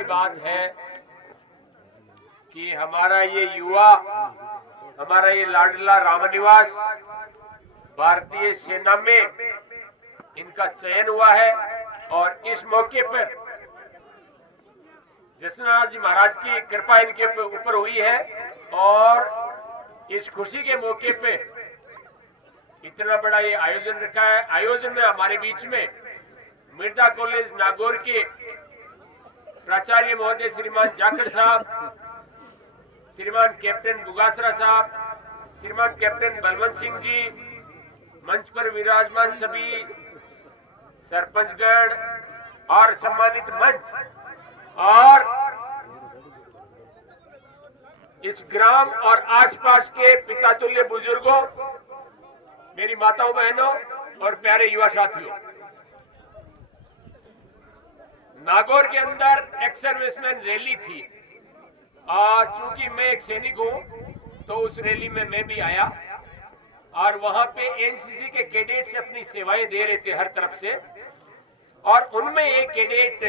की बात है कि हमारा ये युवा, हमारा ये लाडला रामनिवास भारतीय सेना में इनका चयन हुआ है। और इस मौके पर जसनाथ जी महाराज की कृपा इनके ऊपर हुई है और इस खुशी के मौके पे इतना बड़ा ये आयोजन रखा है। आयोजन में हमारे बीच में मिर्जा कॉलेज नागौर के प्राचार्य महोदय श्रीमान जाखड़ साहब, श्रीमान कैप्टन बुगासरा साहब, श्रीमान कैप्टन बलवंत सिंह जी, मंच पर विराजमान सभी सरपंचगण और सम्मानित मंच और इस ग्राम और आसपास के पितातुल्य बुजुर्गों, मेरी माताओं बहनों और प्यारे युवा साथियों, नागौर के अंदर एक्स सर्विसमैन रैली थी और चूंकि मैं एक सैनिक हूं तो उस रैली में मैं भी आया और वहां पे एनसीसी के कैडेट्स अपनी सेवाएं दे रहे थे हर तरफ से। और उनमें एक कैडेट,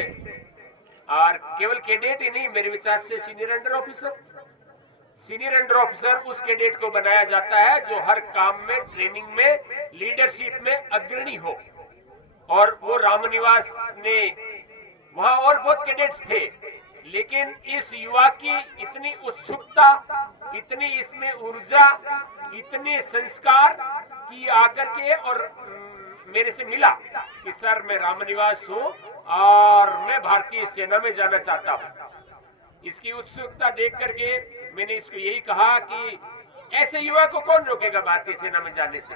और केवल कैडेट ही नहीं, मेरे विचार से सीनियर अंडर ऑफिसर उस कैडेट को बनाया जाता है जो हर काम में, ट्रेनिंग में, लीडरशिप में अग्रणी हो। और वो रामनिवास ने, वहां और बहुत कैडेट्स थे, लेकिन इस युवा की इतनी उत्सुकता, इतनी इसमें ऊर्जा, इतने संस्कार की आकर के और मेरे से मिला कि सर मैं रामनिवास हूं और मैं भारतीय सेना में जाना चाहता हूं। इसकी उत्सुकता देख करके मैंने इसको यही कहा कि ऐसे युवा को कौन रोकेगा भारतीय सेना में जाने से।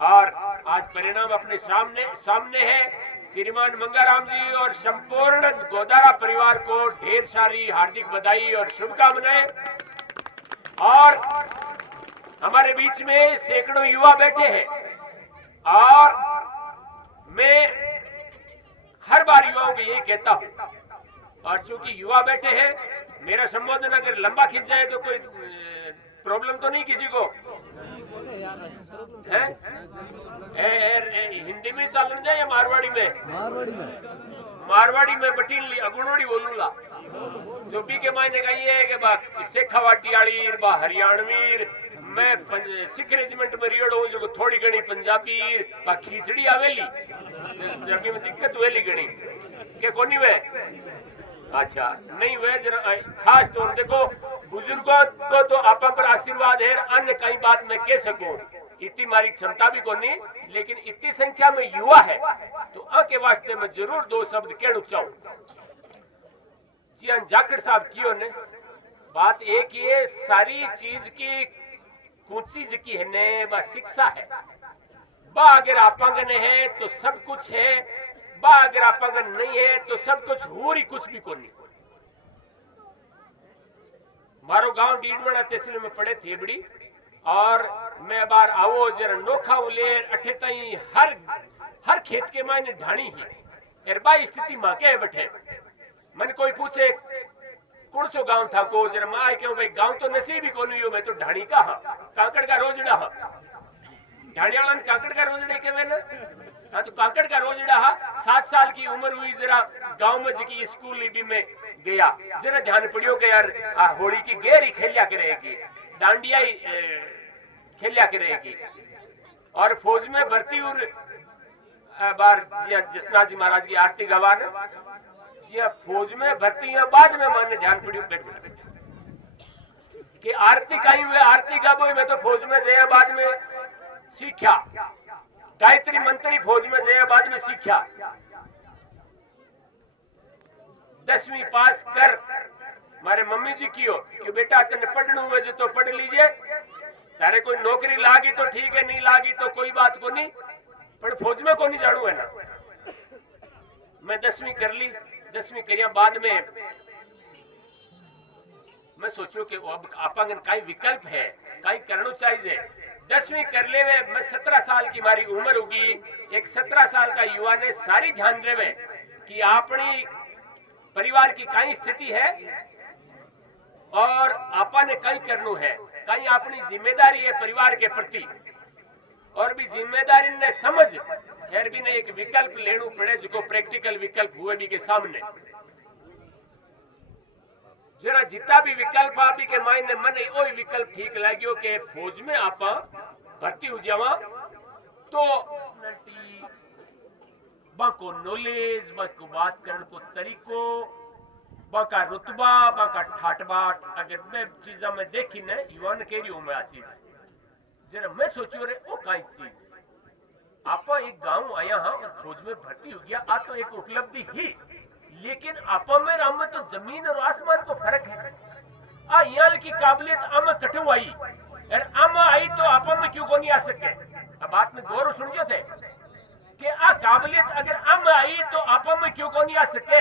और आज परिणाम अपने सामने है। श्रीमान मंगाराम जी और संपूर्ण गोदारा परिवार को ढेर सारी हार्दिक बधाई और शुभकामनाएं। और हमारे बीच में सैकड़ों युवा बैठे हैं और मैं हर बार युवाओं को यही कहता हूं, और चूंकि युवा बैठे हैं, मेरा संबोधन अगर लंबा खिंच जाए तो कोई प्रॉब्लम तो नहीं किसी को है? हिंदी में चालन जाए या मारवाड़ी में? मारवाड़ी में बटील अगुणोड़ी बोलूंगा। जो भी के मायने का ये है कि बा शेखावाटी बा हरियाणवी, मैं सिख रेजिमेंट में रियोड़ो जो थोड़ी घनी पंजाबी बा खींचड़ी आवेली जबकि में दिक्कत वेली घनी के कोनी वे। अच्छा नहीं वे जरा खास तौर देखो बुजुर्गों को तो आपा पर आशीर्वाद है, अन्य कई बात मैं कह सकूं, इतनी मारी क्षमता भी कोनी, लेकिन इतनी संख्या में युवा है तो आके वास्ते में जरूर दो शब्द कहना चाहूं। जी जाखड़ साहब की ने बात एक ये सारी चीज की कुछ चीज की है ने बा शिक्षा है। बा अगर आपांगन है तो सब कुछ है, बा अगर आपांगन नहीं है तो सब कुछ हो ही कुछ भी कोनी। मारो गांव डीडमड़ा तहसील में पड़े थेबड़ी और मैं बार आवो जरा नोखा उलेर अठे तई हर खेत के मायने ढाणी ही एरबा स्थिति मां के बैठे। मन कोई पूछे कौन सो गांव था को जरा मां क्यों भाई गांव तो नसीब ही कोनी हो, मैं तो ढाणी का हां काकड़ का रोजड़ा हां ढाणी वाला काकड़ का रोजड़े के मैंने हाँ तो काकड़ का रोजड़ा हां। 7 साल की उम्र हुई, जरा गांव में जी स्कूल भी में गया, जरा ध्यान पड़ियो के यार होली की गेरी खेलिया करेगी, डांडिया ही खेलिया करेगी। और फौज में भर्ती और बार जसनाथ जी महाराज की आरती गवान फौज में भर्ती है, बाद में माने ध्यान पड़ियो कि आरती कहीं हुए आरती गब हुई, मैं तो फौज में गया बाद में सीखा, गायत्री मंत्री फौज में गया बाद में सीखा। 10वीं पास कर मारे मम्मी जी की हो कि बेटा तेने पढ़ना हुए जो तो पढ़ लीजिए, तारे कोई नौकरी लागी तो ठीक है, नहीं लागी तो कोई बात को नहीं, पर फौज में को नहीं जाड़ू है ना। मैं 10वीं कर ली, 10वीं करिया बाद में मैं सोचो कि अब आपांगन काई विकल्प है, काई करना चाहिए। 10वीं कर ले में मैं 17 साल की मारी उम्र होगी, एक 17 साल का युवा ने सारी ध्यान देवे कि अपनी परिवार की कई स्थिति है और आपा ने कई करनू है, कई अपनी जिम्मेदारी है परिवार के प्रति, और भी जिम्मेदारी ने समझ फिर भी ने एक विकल्प लेना पड़े जो प्रैक्टिकल विकल्प हुए भी के सामने। जरा जितना भी विकल्प आप के मायने मन ओ विकल्प ठीक लाग्यो के फौज में आप भर्ती हो जावा तो बाको नॉलेज बाको बात करने को तरीको बाका रुतबा बाका ठाटबाट अगर मैं चीजा में देखी ने युवान कह रही हूं मैं आ चीज जरा मैं सोचो रे ओ काई चीज आप एक गांव आया हाँ और फौज में भर्ती हो गया आ तो एक उपलब्धि ही लेकिन आपा में राम में तो जमीन और आसमान को फर्क है आ यहाँ की काबिलियत आम कटु आई और आम आई तो आपा में क्यों को नहीं आ सके अब बात में गौर सुनियो थे कि आ काबिलियत अगर आम आई तो आपा में क्यों को नहीं आ सके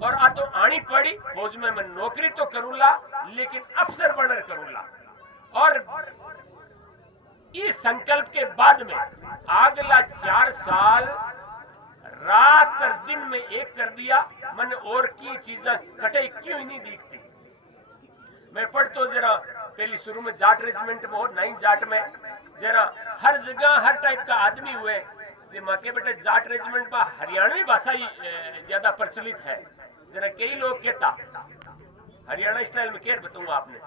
और आ तो आनी पड़ी फौज में मैं नौकरी तो करूंगा लेकिन अफसर बनकर करूंगा और इस संकल्प के बाद में अगला 4 साल रात और दिन में एक कर दिया मन और की चीजें कटे क्यों ही नहीं दिखती मैं पढ़ तो जरा पहली शुरू में जाट रेजिमेंट में और 9 जाट में जरा हर जगह हर टाइप का आदमी हुए जे माँ के बेटे जाट रेजिमेंट पर हरियाणवी भाषा ही ज्यादा प्रचलित है जरा कई लोग कहता हरियाणा स्टाइल में क्या बताऊंगा आपने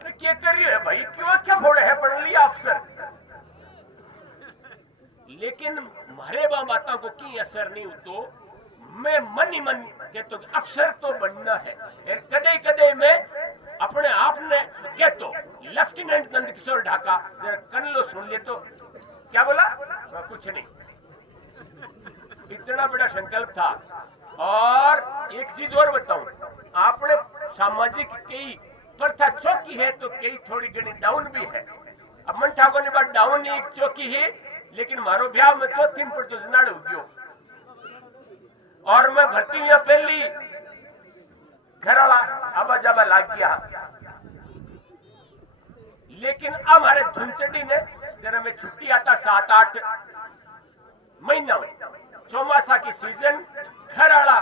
अरे क्या कर रही है भाई क्यों क्या फोड़े है पढ़ लिया अफसर लेकिन मारे बातों को की असर नहीं हो तो मैं मन ही मन कहता हूँ अफसर तो बनना है कदे कदे मैं अपने आप ने कहता लेफ्टिनेंट नंदकिशोर ढाका जरा कन लो सुन ले तो क्या बोला कुछ नहीं इतना बड़ा संकल्प था और एक चीज और बताऊं आपने सामाजिक कई प्रथा चौकी है तो कई थोड़ी घनी डाउन भी है अब मन ठाकुर ने बात डाउन एक चौकी है लेकिन मारो ब्याह में चौथी पर तो जनाड़ हो गयो और मैं भर्ती हुआ पहली घर वाला आबा जाबा लाग गया लेकिन अब हमारे धुनचड़ी ने जरा में छुट्टी आता 7-8 महीना चौमासा की सीजन घर वाला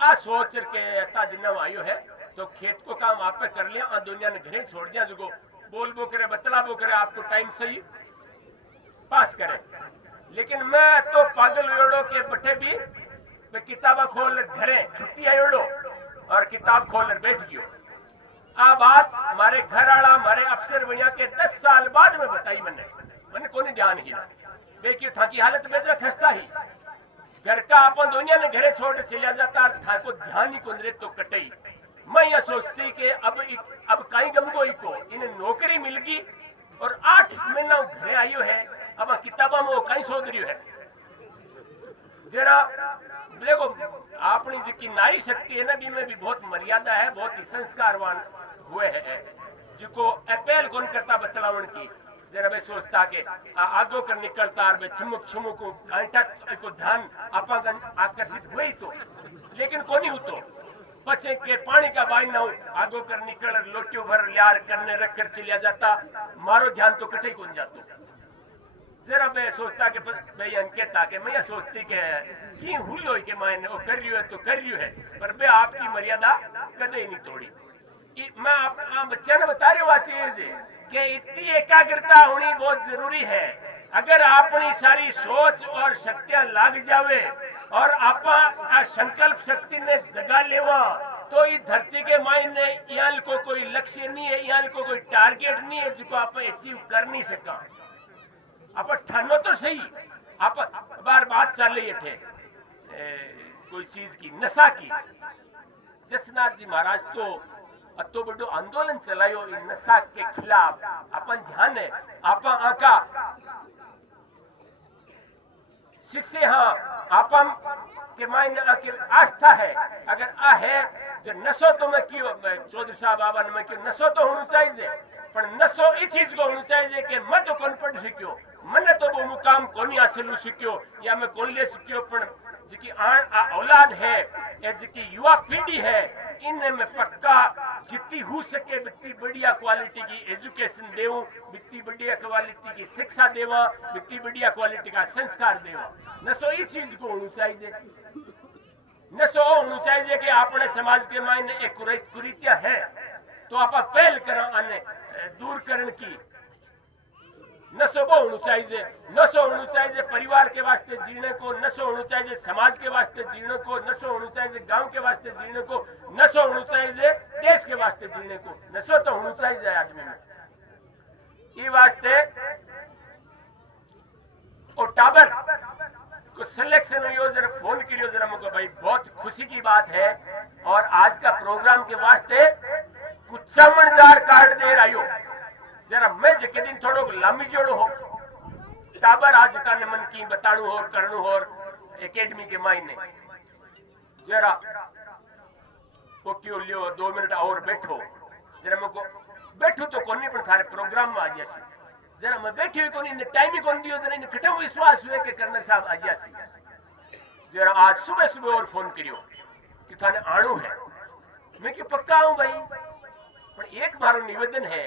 आ सोच के इतना दिन आयो है तो खेत को काम आप पे कर लिया और दुनिया ने घरे छोड़ दिया जो बोल बो करे बतला बो करे आपको टाइम सही पास करे लेकिन मैं तो पागल योड़ो के बटे भी मैं किताबा खोल घरे छुट्टी आयोड़ो और किताब खोल बैठ गयो आ बात हमारे घर वाला हमारे अफसर भैया के 10 साल बाद में बताई मैंने कोई ध्यान ही ना क्यों था की हालत में जो खस्ता ही घर का अपन दुनिया ने घरे छोड़ चलिया जाता था को ध्यान ही को तो कटई मैं यह सोचती कि अब कहीं गमको को इन्हें नौकरी मिल गई और 8 महीना घरे आयो है अब किताबा में वो कहीं सोच रही है जरा देखो अपनी जी नारी शक्ति है ना भी में भी बहुत मर्यादा है बहुत ही संस्कारवान हुए है जिको अपील कौन करता बतलावन की जरा मैं सोचता के आगो कर निकलता और छिमुक छिमुक को ध्यान आपा आकर्षित हुई तो लेकिन कोनी हो तो पचे के पानी का बाई ना आगो कर निकल लोटियों भर लियार करने रख कर चलिया जाता मारो ध्यान तो कटे कौन जातो जरा मैं सोचता के भाई अंकेता के मैं सोचती के की हुलो के मायने वो कर रही है तो कर रही है पर बे आपकी मर्यादा कदे नहीं तोड़ी मैं आप बच्चा ने बता रही हूँ चीज कि इतनी एकाग्रता होनी बहुत जरूरी है अगर अपनी सारी सोच और शक्तियां लाग जावे और आपा संकल्प शक्ति ने जगा लेवा तो इस धरती के मायने यहाँ को कोई लक्ष्य नहीं है यहाँ को कोई टारगेट नहीं है जिसको आप अचीव कर नहीं सका आप ठानो तो सही आप बार बात चल रही थे कोई चीज की नशा की जसनाथ जी महाराज तो बड़ो आंदोलन चलायो इन नशा के खिलाफ अपन ध्यान है आप आका शिष्य हाँ आपम के मायने आस्था है अगर आ है जो नशो तो मैं क्यों चौधरी साहब बाबा ने मैं क्यों नशो तो होना चाहिए पर नशो इस चीज को होना चाहिए कि मैं तो कौन पढ़ सिक्यो मैंने तो वो मुकाम कौन हासिल हो सिक्यो या मैं कौन ले सिक्यो पर जिकी औलाद है या जिकी युवा पीढ़ी है इनमें में पक्का जितनी हो सके इतनी बढ़िया क्वालिटी की एजुकेशन देवो इतनी बढ़िया क्वालिटी की शिक्षा देवा इतनी बढ़िया क्वालिटी का संस्कार देवा न सो ये चीज को होनी चाहिए न सो होनी चाहिए कि अपने समाज के मायने एक कुरीतिया है तो आप पहल करो आने दूर करने की नशो वो होना चाहिए नशो होना चाहिए परिवार के वास्ते जीने को नशो होना चाहिए समाज के वास्ते जीने को नशो होना चाहिए गांव के वास्ते जीने को नशो होना चाहिए देश वास्ते जीने को नशो तो होना चाहिए आदमी में। ये वास्ते और टाबर को सिलेक्शन हुई हो, जरा फोन करियो जरा मुझे भाई, बहुत खुशी की बात है। और आज का प्रोग्राम के वास्ते कुछ समझदार कार्ड दे रही हो, जरा मैं जके दिन थोड़ो लामी जोड़ो हो टाबर आज का मन की बताणु और करनु और एकेडमी के मायने जरा ओटियो लियो 2 मिनट और बैठो जरा मुझको बैठू तो कोनी पर थारे प्रोग्राम में आ जासी जरा मैं बैठी हुई कोनी टाइम ही कोन दियो जरा इन खटम विश्वास हुए के कर्नल साहब आ जासी जरा आज सुबह सुबह और फोन करियो कि थाने आणु है। मैं कि पक्का हूं भाई, पर एक मारो निवेदन है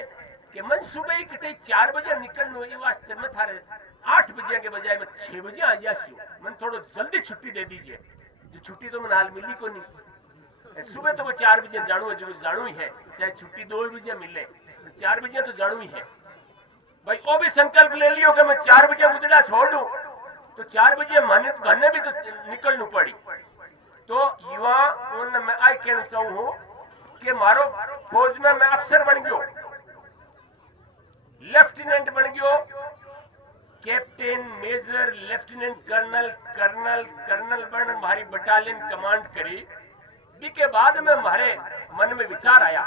कि मन सुबह ही किटे 4 बजे निकलनो ये वास्ते मैं थारे 8 बजे के बजाय मैं 6 बजे आ जासी मन थोड़ो जल्दी छुट्टी दे दीजिए। जो छुट्टी तो मन हाल मिली को नहीं, सुबह तो मैं 4 बजे जाणू है, जो जाणू ही है, चाहे छुट्टी 2 बजे मिले 4 बजे तो जाणू ही है भाई। वो भी संकल्प ले लियो कि मैं 4 बजे गुजरा छोड़ दूं तो 4 बजे मने भी तो निकलना पड़ी। तो युवा उन मैं आई कहना चाहूं कि मारो फौज में मैं अफसर बन गयो, लेफ्टिनेंट बन गयो, captain major lieutenant colonel colonel colonel बन हमारी बटालियन कमांड करी। बी के बाद में हमारे मन में विचार आया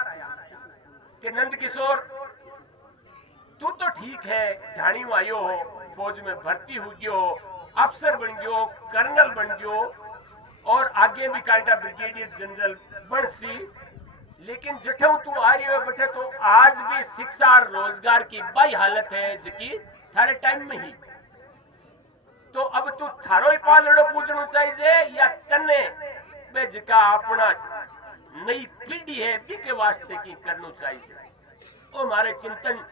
कि नंद किशोर तू तो ठीक है, ढाणी में आयो हो, फौज में भर्ती हो गयो, अफसर बन गयो, कर्नल बन गयो और आगे भी कांटा ब्रिगेडियर जनरल बन सी, लेकिन जठे तू आ रही हो बैठे तो आज भी शिक्षा और रोजगार की बाई हालत है जकी थारे टाइम में ही। तो अब तू थारो ही पालड़ो पूछना चाहिए या तन्ने वे जका अपना नई पीढ़ी है बी के वास्ते की करना चाहिए। ओ हमारे चिंतन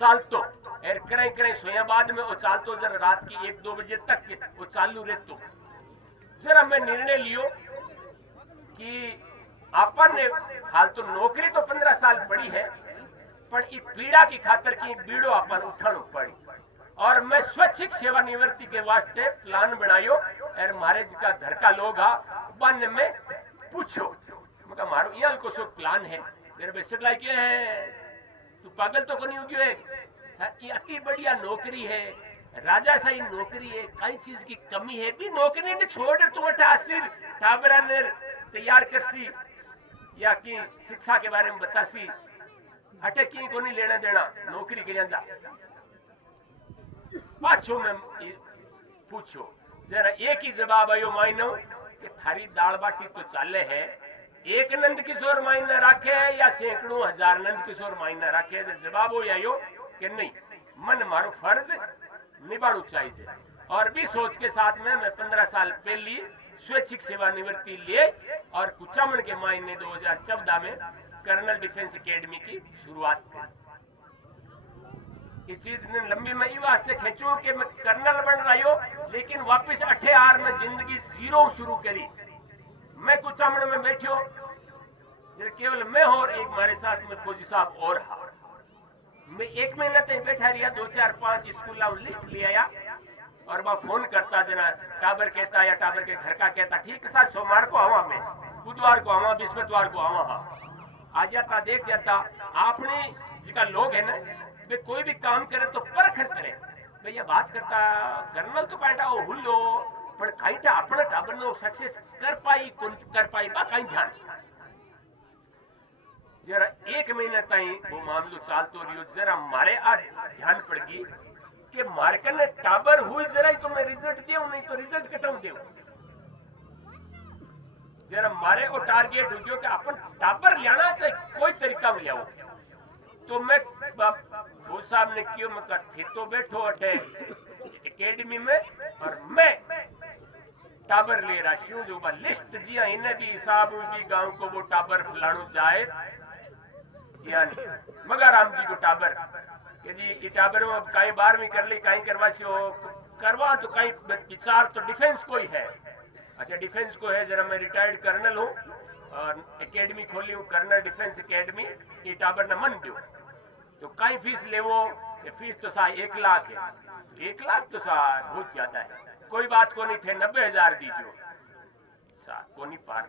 चालतो एर करे करे सोया बाद में वो चालतो जरा रात की 1-2 बजे तक वो चालू रहतो। जरा मैं निर्णय लियो कि अपन ने हाल तो नौकरी तो 15 साल पड़ी है, पर इस पीड़ा की खातर की बीड़ो अपन उठानो पड़ी और मैं स्वैच्छिक सेवानिवृत्ति के वास्ते प्लान बनायो और मारे का घर का लोग आ बन में पूछो मगर मारो यहाँ को सो प्लान है मेरे बेसिक लाइक ये है तू पागल तो को नहीं हो गयो है, ये अति बढ़िया नौकरी है, राजा सही नौकरी है, कई चीज की कमी है भी नौकरी ने छोड़ तू अठा सिर टाबरा ने तैयार करसी या की शिक्षा के बारे में बतासी हटे की को नहीं लेना देना नौकरी के जा पाछो में पूछो जरा एक ही जवाब आयो मायनो कि थारी दाल बाटी तो चाले है, एक नंद किशोर मायने रखे या सैकड़ों हजार नंद किशोर मायने रखे, जवाब हो आयो कि नहीं मन मारो फर्ज निभाणु चाहिए। और भी सोच के साथ में मैं 15 साल पहले स्वैच्छिक सेवानिवृत्ति लिए और कुचामन के मायने 2014 में कर्नल डिफेंस एकेडमी की शुरुआत की। ये चीज ने लंबी मैं ये वास्ते खींचू कि मैं कर्नल बन रही हो लेकिन वापस 8 में जिंदगी जीरो शुरू करी। मैं कुचामन में बैठो केवल मैं और एक हमारे साथ में फौजी साहब और हा। मैं 1 महीना तक बैठा रहा, 2-4-5 स्कूल लिस्ट ले आया और वह फोन करता जना टाबर कहता या टाबर के घर का कहता ठीक है सर सोमवार को आवा, मैं बुधवार को आवा, बृहस्पतिवार को आवा, आ जाता देख जाता। आपने जिका लोग है ना वे कोई भी काम करे तो परखत करे भैया बात करता कर्नल तो कहता वो हुल्लो पर कहीं था अपना टाबर नो सक्सेस कर पाई कर पाई बा कहीं ध्यान जरा 1 महीने ताई वो मामलो चालतो रहियो। जरा मारे आ ध्यान पड़ गई कि मार्कर ने टाबर हुई जरा तो मैं रिजल्ट देऊ नहीं तो रिजल्ट कटाऊ देऊ। जरा मारे को टारगेट हो गयो कि अपन टाबर लेना चाहिए कोई तरीका में लियाओ। तो मैं वो साहब ने क्यों मैं थे तो बैठो अठे एकेडमी में और मैं टाबर ले रहा हूँ जो लिस्ट जी इन्हें भी हिसाब भी गांव को वो टाबर फलाणु जाए यानी मगर राम जी को टाबर कि जी ये टाबर में अब कई 12वीं कर ली कहीं करवा करवा तो कहीं विचार तो डिफेंस को ही है। अच्छा डिफेंस को है, जरा मैं रिटायर्ड कर्नल हूँ और एकेडमी खोली हूँ कर्नल डिफेंस एकेडमी, ये टाबर न मन दो तो कहीं फीस ले वो फीस तो सा 1 लाख है, 1 लाख तो सा बहुत ज्यादा है, कोई बात को नहीं थे 90,000 दीजिए सा को नहीं पार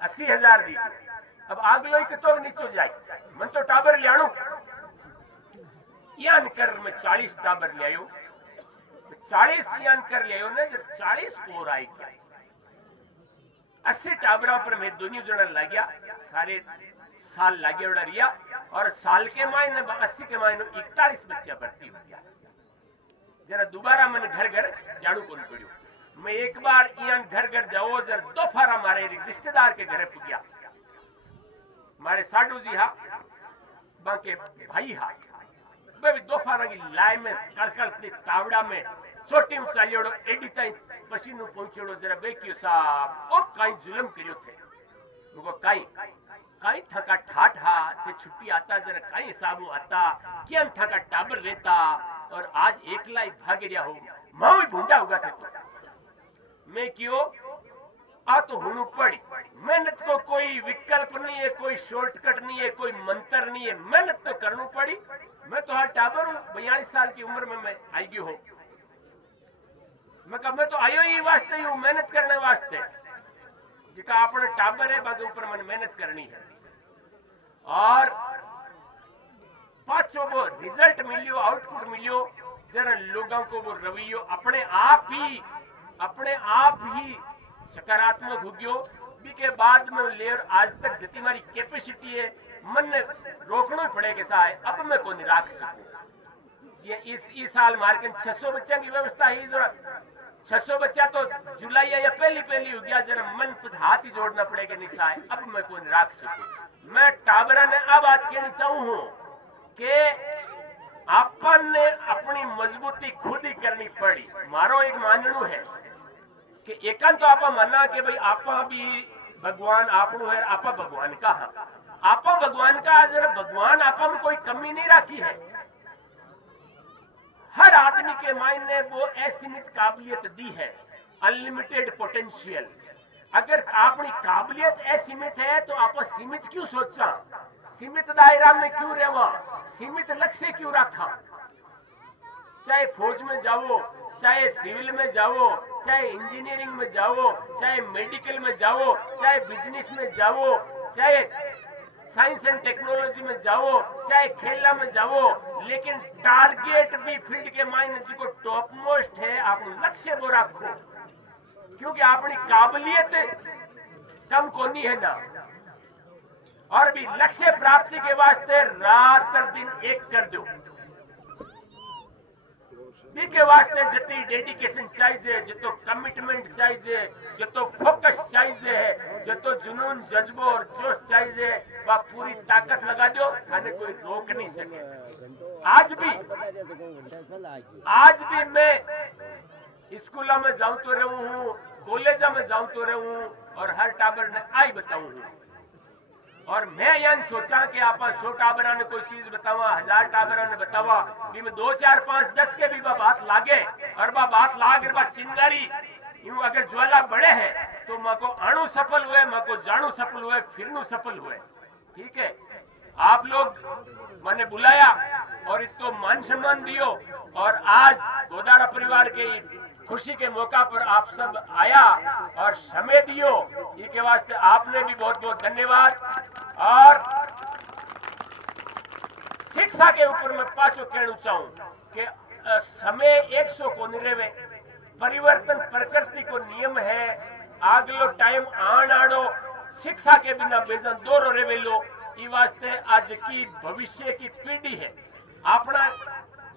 80,000 दीजिए अब आगलो ही तो नीचो जाए मन तो टाबर लियाणु यान कर मैं 40 टाबर ले आयो 40 यान कर ले आयो ने जब 40 और आई 80 टाबरा पर मैं दोनों जना लग गया सारे साल लागे उड़ा रिया और साल के मायने 80 के मायने 41 बच्चा भर्ती हो गया जरा दोबारा मन घर घर जाड़ू को पड़ियो मैं एक बार यान घर घर जाओ जर दो फारा मारे रिश्तेदार के घरे पुगिया मारे साडू जी हा बाके भाई हा वे भी दो फारा की लाई में कलकल के तावड़ा में छोटी चालियोड़ो एडी ताई पसीनो पहुंचेड़ो जरा बेकियो साहब ओ काई जुल्म करियो थे मुको काई थका ठाठा ते छुट्टी आता जरा काई साबू आता कियन थका टाबर रहता और आज एकला ही भाग गया हो मां ही भूंडा होगा थे तो मैं क्यों आ तो हुनु पड़ी मेहनत को कोई विकल्प नहीं है कोई शॉर्टकट नहीं है कोई मंत्र नहीं है मेहनत तो करनी पड़ी मैं तो हर टाबर हूं 42 साल की उम्र में मैं आई गई हूं मैं तो आयो ही वास्ते हूं मेहनत करने वास्ते जिका अपने टाबर है बाकी ऊपर मैंने मेहनत करनी है और पांचों वो रिजल्ट मिलियो आउटपुट मिलियो जरा लोगों को वो रवैयो अपने आप ही सकारात्मक हो गयो भी के बाद में लेर आज तक जितनी हमारी कैपेसिटी है मन ने रोकना ही पड़ेगा साहब अब मैं को नहीं रख सकूं ये इस साल मार्केट 600 बच्चों की व्यवस्था ही जो 600 बच्चा तो जुलाई या पहली हो गया जरा मन कुछ हाथ ही जोड़ना पड़ेगा नहीं साहब अब मैं को नहीं रख सकूं मैं टाबरा ने अब बात कहनी चाहूं हूं कि अपन ने अपनी मजबूती खुद ही करनी पड़ी मारो एक मानणु है कि एकांत तो आपा मानना कि भाई आपा भी भगवान आपनो है आपा भगवान का है आपा भगवान का जरा भगवान आपा में कोई कमी नहीं रखी है हर आदमी के मायने वो असीमित काबिलियत दी है अनलिमिटेड पोटेंशियल अगर अपनी काबिलियत असीमित है तो आप सीमित क्यों सोचा सीमित दायरा में क्यों रहवा सीमित लक्ष्य क्यों रखा चाहे फौज में जाओ चाहे सिविल में जाओ चाहे इंजीनियरिंग में जाओ चाहे मेडिकल में जाओ चाहे बिजनेस में जाओ चाहे साइंस एंड टेक्नोलॉजी में जाओ चाहे खेलना में जाओ लेकिन टारगेट भी फील्ड के मायने जो टॉप मोस्ट है आप लक्ष्य वो रखो क्योंकि अपनी काबिलियत कम कोनी है ना और भी लक्ष्य प्राप्ति के वास्ते रात कर दिन एक कर दो के वास्ते जितनी डेडिकेशन चाहिए जितो कमिटमेंट चाहिए जितो फोकस चाहिए जितो जुनून जज्बो और जोश चाहिए वह पूरी ताकत लगा दो थाने कोई रोक नहीं सके आज भी मैं स्कूल में जाऊं तो रहूं हूं कॉलेज में जाऊं तो रहूं और हर टाबर ने आई बताऊं हूं और मैं यह सोचा कि आप 100 टाबरा ने कोई चीज बतावा 1000 टाबरा ने बतावा भी में 2 4 5 10 के भी बात लागे और बात लाग चिंगारी यूं अगर ज्वाला बढ़े है तो मां को आणु सफल हुए मां को जानू सफल हुए फिरनु सफल हुए ठीक है आप लोग मैंने बुलाया और इसको मान सम्मान दियो और आज गोदारा परिवार के खुशी के मौका पर आप सब आया और समय दियो इसके वास्ते आपने भी बहुत बहुत धन्यवाद और शिक्षा के ऊपर मैं पाछो कहना चाहूं कि समय 100 को निरेवे परिवर्तन प्रकृति को नियम है आगलो टाइम आण आड़ो शिक्षा के बिना बेजन दोरो रेवेलो ई वास्ते आज की भविष्य की पीढ़ी है अपना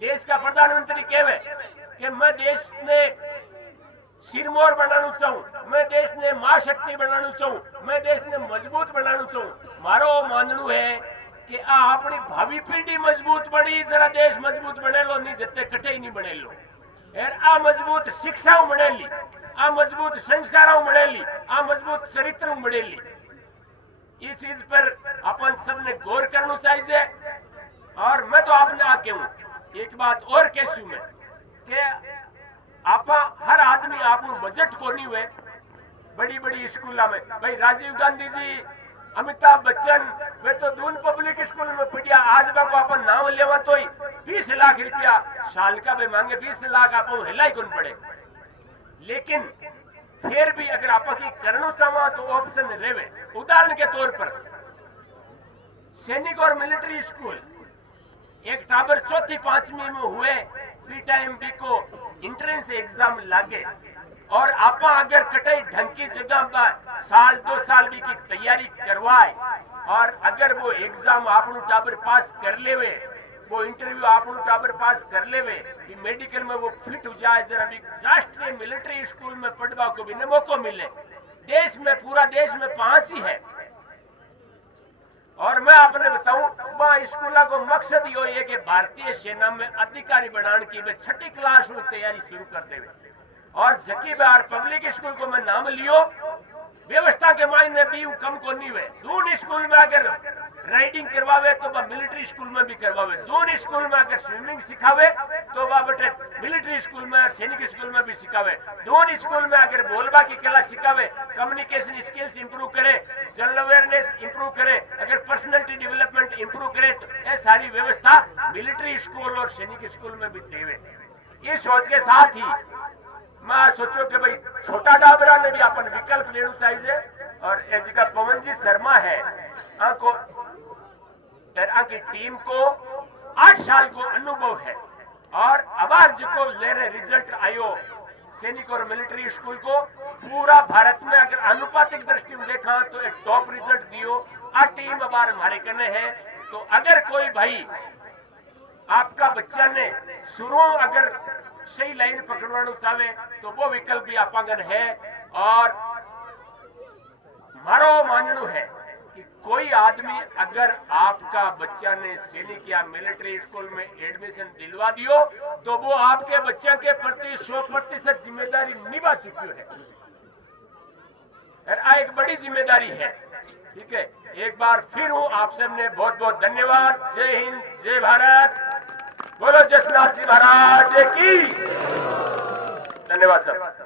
देश का प्रधानमंत्री कहवे कि मैं देश ने सिरमौर बनाना चाहूं मैं देश ने मां शक्ति बनाना चाहूं मैं देश ने मजबूत बनाना चाहूं मारो माननु है कि आ अपनी भावी पीढ़ी मजबूत बनी जरा देश मजबूत बनेलो नहीं जते कटे ही नहीं बनेलो यार आ मजबूत शिक्षा बनेली आ मजबूत संस्कार बनेली आ मजबूत चरित्र बनेली ये चीज पर अपन सबने गौर करना चाहिए और मैं तो आपने आके हूं एक बात और कहूं मैं कि आप हर आदमी आप बजट को नहीं हुए बड़ी बड़ी स्कूल में भाई राजीव गांधी जी अमिताभ बच्चन वे तो दून पब्लिक स्कूल में पढ़िया आज बाको अपन नाम लेवा तो 20 लाख रुपया साल का भी मांगे 20 लाख आप हिलाई कौन पड़े लेकिन फिर भी अगर आप करना चाहो तो ऑप्शन रेवे उदाहरण के तौर पर सैनिक और मिलिट्री स्कूल एक टाबर चौथी पांचवी में हुए पीटाएमबी को इंट्रेंस एग्जाम लागे और आपा अगर कटई ढंग की जगह पर साल 2 साल भी की तैयारी करवाए और अगर वो एग्जाम आपनु टाबर पास कर लेवे, वो इंटरव्यू आपनु टाबर पास कर लेवे, मेडिकल में वो फिट हो जाए, जरा भी राष्ट्रीय मिलिट्री स्कूल में पढ़वा को भी न मौका मिले। देश में पूरा देश में 5 ही है। और मैं आपने बताऊं वह स्कूल को मकसद यो है कि भारतीय सेना में अधिकारी बनाने की वे 6ठी क्लास में तैयारी शुरू कर देवे। और जकी बार पब्लिक स्कूल को मैं नाम लियो व्यवस्था के मायने भी कम को नहीं हुए। दून स्कूल में अगर राइडिंग करवावे तो वह मिलिट्री स्कूल में भी करवावे, दून स्कूल में अगर स्विमिंग सिखावे तो वह बेटे मिलिट्री स्कूल में और सैनिक स्कूल में भी सिखावे, दून स्कूल में अगर बोलबा की कला सिखावे, कम्युनिकेशन स्किल्स इंप्रूव करे, जनरल अवेयरनेस इंप्रूव करे, अगर पर्सनैलिटी डेवलपमेंट इंप्रूव करे, तो ये सारी व्यवस्था मिलिट्री स्कूल और सैनिक स्कूल में भी देवे। ये सोच के साथ ही मैं सोचो कि भाई छोटा डाबरा ने भी अपन विकल्प लेना चाहिए। और एक जगह पवन जी शर्मा है की टीम को 8 साल को अनुभव है और अबार जो ले रहे रिजल्ट आयो सैनिक और मिलिट्री स्कूल को पूरा भारत में अगर अनुपातिक दृष्टि में देखा तो एक टॉप रिजल्ट दियो। आ टीम अबार हमारे करने हैं। तो अगर कोई भाई आपका बच्चा ने शुरू अगर सही लाइन पकड़वाना चाहे तो वो विकल्प भी आपागन है। और मारो मानना है कि कोई आदमी अगर आपका बच्चा ने सैनिक या मिलिट्री स्कूल में एडमिशन दिलवा दियो तो वो आपके बच्चे के प्रति 100% जिम्मेदारी निभा चुकी है। और एक बड़ी जिम्मेदारी है। ठीक है, एक बार फिर हूं आप सबने बहुत बहुत धन्यवाद। जय हिंद, जय भारत, बोलो जसनाथ जी महाराज की। धन्यवाद सर।